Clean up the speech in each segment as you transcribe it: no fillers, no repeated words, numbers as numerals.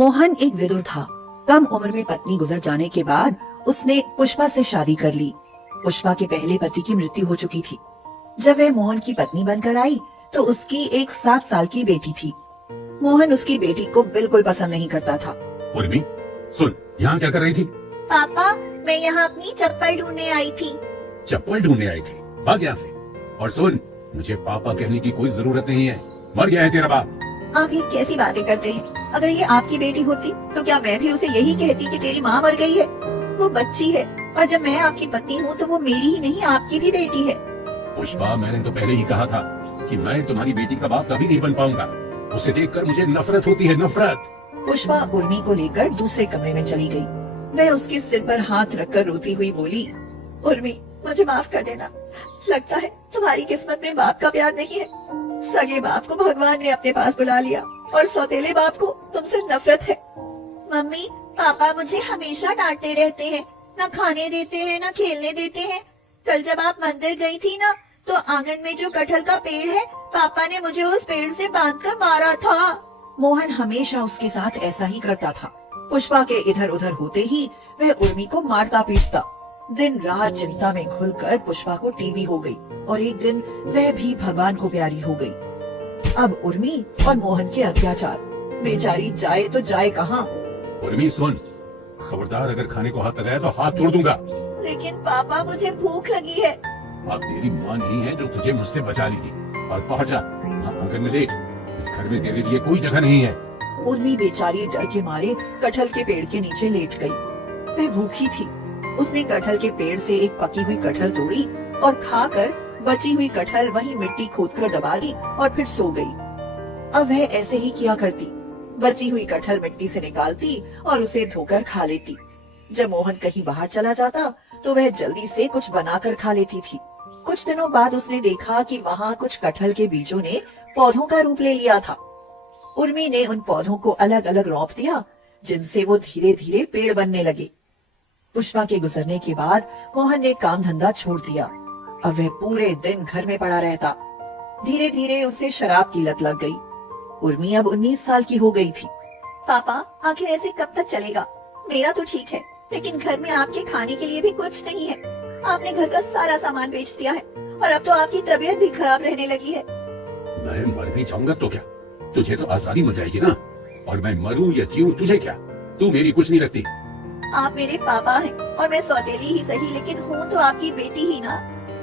मोहन एक विदुर था। कम उम्र में पत्नी गुजर जाने के बाद उसने पुष्पा से शादी कर ली। पुष्पा के पहले पति की मृत्यु हो चुकी थी। जब वह मोहन की पत्नी बनकर आई तो उसकी एक 7 साल की बेटी थी। मोहन उसकी बेटी को बिल्कुल पसंद नहीं करता था। उर्मी, सुन, यहाँ क्या कर रही थी? पापा, मैं यहाँ अपनी चप्पल ढूंढने आई थी। चप्पल ढूंढने आई थी? भाग यहाँ से। और सुन, मुझे पापा कहने की कोई जरूरत नहीं है। मर गया है तेरा बाप। आप ये कैसी बातें करते हैं? अगर ये आपकी बेटी होती तो क्या मैं भी उसे यही कहती कि तेरी माँ मर गई है? वो बच्ची है और जब मैं आपकी पत्नी हूँ तो वो मेरी ही नहीं आपकी भी बेटी है। पुष्पा, मैंने तो पहले ही कहा था कि मैं तुम्हारी बेटी का बाप कभी नहीं बन पाऊंगा। उसे देखकर मुझे नफरत होती है, नफरत। पुष्पा उर्मी को लेकर दूसरे कमरे में चली गई। वह उसके सिर पर हाथ रखकर रोती हुई बोली, उर्मी, मुझे माफ कर देना। लगता है तुम्हारी किस्मत में बाप का प्यार नहीं है। सगे बाप को भगवान ने अपने पास बुला लिया और सौतेले बाप को तुमसे नफरत है। मम्मी, पापा मुझे हमेशा डांटते रहते हैं, न खाने देते हैं न खेलने देते हैं। कल जब आप मंदिर गई थी ना, तो आंगन में जो कटहल का पेड़ है, पापा ने मुझे उस पेड़ से बांधकर मारा था। मोहन हमेशा उसके साथ ऐसा ही करता था। पुष्पा के इधर उधर होते ही वह उर्मी को मारता पीटता। दिन रात चिंता में घुलकर पुष्पा को टीबी हो गई और एक दिन वह भी भगवान को प्यारी हो गई। अब उर्मी और मोहन के अत्याचार। बेचारी जाए तो जाए कहाँ? उर्मी सुन, खबरदार अगर खाने को हाथ लगाया तो हाथ तोड़ दूंगा। लेकिन पापा, मुझे भूख लगी है। अब तेरी माँ नहीं है जो तुझे मुझसे बचा ली थी। और पहुँच जा, आंगन में लेट। इस घर में तेरे लिए कोई जगह नहीं है। उर्मी बेचारी डर के मारे कटहल के पेड़ के नीचे लेट गई। वह भूखी थी। उसने कटहल के पेड़ से एक पकी हुई कटहल तोड़ी और खाकर बची हुई कटहल वहीं मिट्टी खोदकर दबा दी और फिर सो गई। अब वह ऐसे ही किया करती। बची हुई कटहल मिट्टी से निकालती और उसे धोकर खा लेती। जब मोहन कहीं बाहर चला जाता तो वह जल्दी से कुछ बनाकर खा लेती थी। कुछ दिनों बाद उसने देखा कि वहाँ कुछ कटहल के बीजों ने पौधों का रूप ले लिया था। उर्मी ने उन पौधों को अलग अलग रौंप दिया, जिनसे वो धीरे धीरे पेड़ बनने लगे। पुष्पा के गुजरने के बाद मोहन ने काम धंधा छोड़ दिया। अब वह पूरे दिन घर में पड़ा रहता। धीरे धीरे उसे शराब की लत लग गई। उर्मी अब 19 साल की हो गई थी। पापा, आखिर ऐसे कब तक चलेगा? मेरा तो ठीक है, लेकिन घर में आपके खाने के लिए भी कुछ नहीं है। आपने घर का सारा सामान बेच दिया है और अब तो आपकी तबीयत भी खराब रहने लगी है। मैं मर भी जाऊंगा तो क्या? तुझे तो आसानी मिल जाएगी ना। और मैं मरूं या जीऊं, तुझे क्या? तू मेरी कुछ नहीं लगती। आप मेरे पापा हैं और मैं सौतेली ही सही, लेकिन हूँ तो आपकी बेटी ही ना।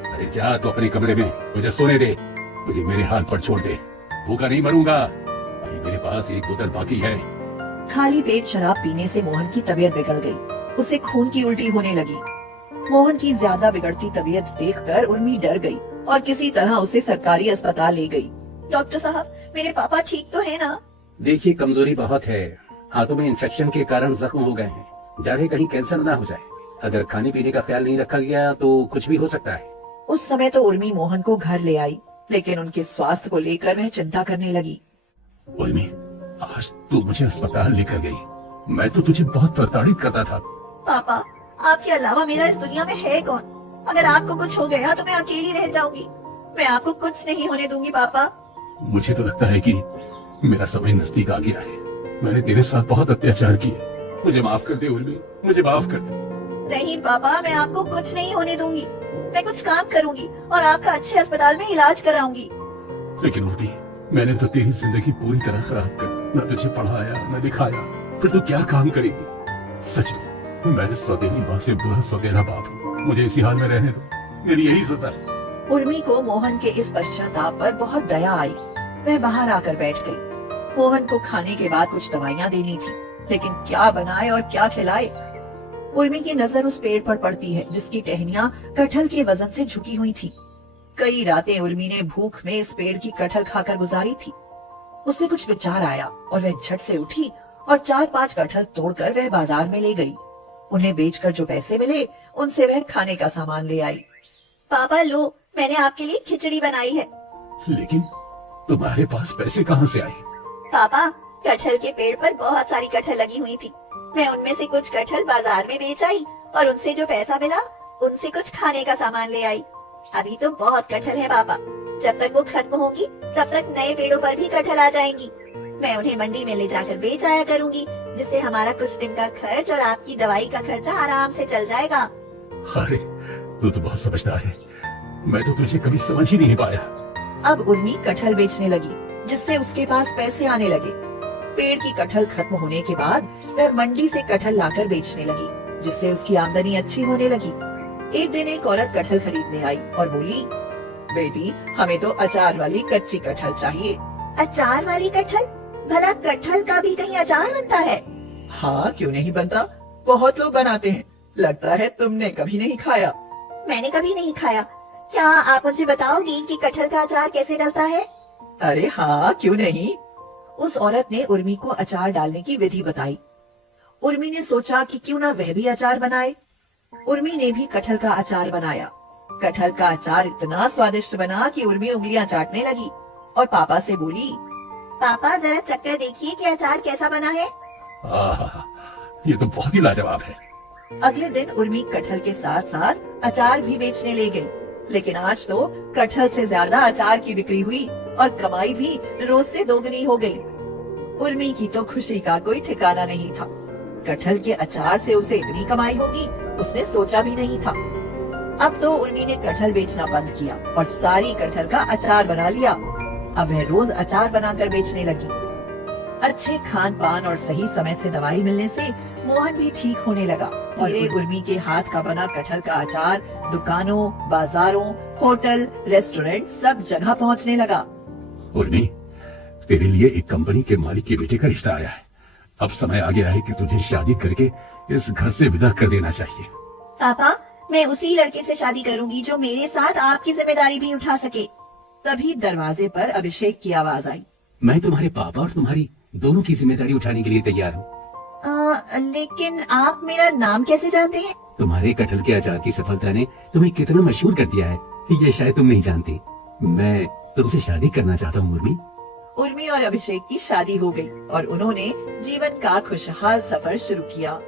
अरे जा तो अपने कमरे में, मुझे सोने दे। मुझे मेरे हाथ पर छोड़ दे। भूखा नहीं मरूंगा। अभी मेरे पास एक बोतल बाकी है। खाली पेट शराब पीने से मोहन की तबीयत बिगड़ गई। उसे खून की उल्टी होने लगी। मोहन की ज्यादा बिगड़ती तबीयत देखकर उर्मी डर गई और किसी तरह उसे सरकारी अस्पताल ले गई। डॉक्टर साहब, मेरे पापा ठीक तो है ना? देखिए, कमजोरी बहुत है। हाथों में इन्फेक्शन के कारण जख्म हो गए हैं। डर है कहीं कैंसर ना हो जाए। अगर खाने पीने का ख्याल नहीं रखा गया तो कुछ भी हो सकता है। उस समय तो उर्मी मोहन को घर ले आई, लेकिन उनके स्वास्थ्य को लेकर वह चिंता करने लगी। उर्मी, आज तू मुझे अस्पताल लेकर गई। मैं तो तुझे बहुत प्रताड़ित करता था। पापा, आपके अलावा मेरा इस दुनिया में है कौन? अगर आपको कुछ हो गया तो मैं अकेली रह जाऊंगी। मैं आपको कुछ नहीं होने दूंगी पापा। मुझे तो लगता है कि मेरा समय नजदीक आ गया है। मैंने तेरे साथ बहुत अत्याचार किए। मुझे माफ कर दे उर्मी, मुझे माफ कर दे। नहीं पापा, मैं आपको कुछ नहीं होने दूंगी। मैं कुछ काम करूंगी और आपका अच्छे अस्पताल में इलाज कराऊंगी। लेकिन उर्मी, मैंने तो तेरी जिंदगी पूरी तरह खराब कर, न तुझे पढ़ाया न दिखाया, फिर तू क्या काम करेगी? सच में मैं सौतेली माँ से बुरा सौतेला बाप हूँ। मुझे इसी हाल में रहने दो, मेरी यही सजा है। उर्मी को मोहन के इस पश्चाताप पर बहुत दया आई। वह बाहर आकर बैठ गई। मोहन को खाने के बाद कुछ दवाइयाँ देनी थी, लेकिन क्या बनाए और क्या खिलाए? उर्मी की नजर उस पेड़ पर पड़ती है जिसकी टहनियाँ कटहल के वजन से झुकी हुई थी। कई रातें उर्मी ने भूख में इस पेड़ की कटहल खाकर गुजारी थी। उससे कुछ विचार आया और वह झट से उठी और 4-5 कटहल तोड़कर वह बाजार में ले गई। उन्हें बेचकर जो पैसे मिले उनसे वह खाने का सामान ले आई। पापा लो, मैंने आपके लिए खिचड़ी बनाई है। लेकिन तुम्हारे पास पैसे कहाँ से आए? पापा, कटहल के पेड़ पर बहुत सारी कटहल लगी हुई थी। मैं उनमें से कुछ कटहल बाजार में बेच आई और उनसे जो पैसा मिला उनसे कुछ खाने का सामान ले आई। अभी तो बहुत कटहल है पापा। जब तक वो खत्म होगी तब तक नए पेड़ों पर भी कटहल आ जाएंगी। मैं उन्हें मंडी में ले जाकर बेच आया करूंगी, जिससे हमारा कुछ दिन का खर्च और आपकी दवाई का खर्चा आराम से चल जाएगा। अरे तू तो बहुत समझदार है, मैं तो तुझे कभी समझ ही नहीं पाया। अब उर्मी कटहल बेचने लगी, जिससे उसके पास पैसे आने लगे। पेड़ की कटहल खत्म होने के बाद वह मंडी से कटहल लाकर बेचने लगी, जिससे उसकी आमदनी अच्छी होने लगी। एक दिन एक औरत कटहल खरीदने आई और बोली, बेटी हमें तो अचार वाली कच्ची कटहल चाहिए। अचार वाली कटहल? भला कटहल का भी कहीं अचार बनता है? हाँ क्यों नहीं बनता, बहुत लोग बनाते हैं, लगता है तुमने कभी नहीं खाया। मैंने कभी नहीं खाया। क्या आप मुझे बताओगी कि कटहल का अचार कैसे डलता है? अरे हाँ क्यों नहीं। उस औरत ने उर्मी को अचार डालने की विधि बताई। उर्मी ने सोचा कि क्यों ना वह भी अचार बनाए। उर्मी ने भी कटहल का अचार बनाया। कटहल का अचार इतना स्वादिष्ट बना कि उर्मी उंगलियां चाटने लगी और पापा से बोली, पापा जरा चक्कर देखिए कि अचार कैसा बना है। आहा, ये तो बहुत ही लाजवाब है। अगले दिन उर्मी कटहल के साथ साथ अचार भी बेचने ले गई, लेकिन आज तो कटहल से ज्यादा अचार की बिक्री हुई और कमाई भी रोज से दोगुनी हो गई। उर्मी की तो खुशी का कोई ठिकाना नहीं था। कटहल के अचार से उसे इतनी कमाई होगी उसने सोचा भी नहीं था। अब तो उर्मी ने कटहल बेचना बंद किया और सारी कटहल का अचार बना लिया। अब वह रोज अचार बनाकर बेचने लगी। अच्छे खान पान और सही समय से दवाई मिलने से मोहन भी ठीक होने लगा और उर्मी के हाथ का बना कटहल का अचार दुकानों, बाजारों, होटल, रेस्टोरेंट सब जगह पहुंचने लगा। उर्मी, तेरे लिए एक कंपनी के मालिक के बेटे का रिश्ता आया है। अब समय आ गया है कि तुझे शादी करके इस घर से विदा कर देना चाहिए। पापा, मैं उसी लड़के से शादी करूंगी जो मेरे साथ आपकी जिम्मेदारी भी उठा सके। तभी दरवाजे पर अभिषेक की आवाज आई। मैं तुम्हारे पापा और तुम्हारी दोनों की जिम्मेदारी उठाने के लिए तैयार हूँ। लेकिन आप मेरा नाम कैसे जानते हैं? तुम्हारे कटहल के अचार की सफलता ने तुम्हें कितना मशहूर कर दिया है, ये शायद तुम नहीं जानती। मैं तुमसे शादी करना चाहता हूँ उर्मी। उर्मी और अभिषेक की शादी हो गई और उन्होंने जीवन का खुशहाल सफर शुरू किया।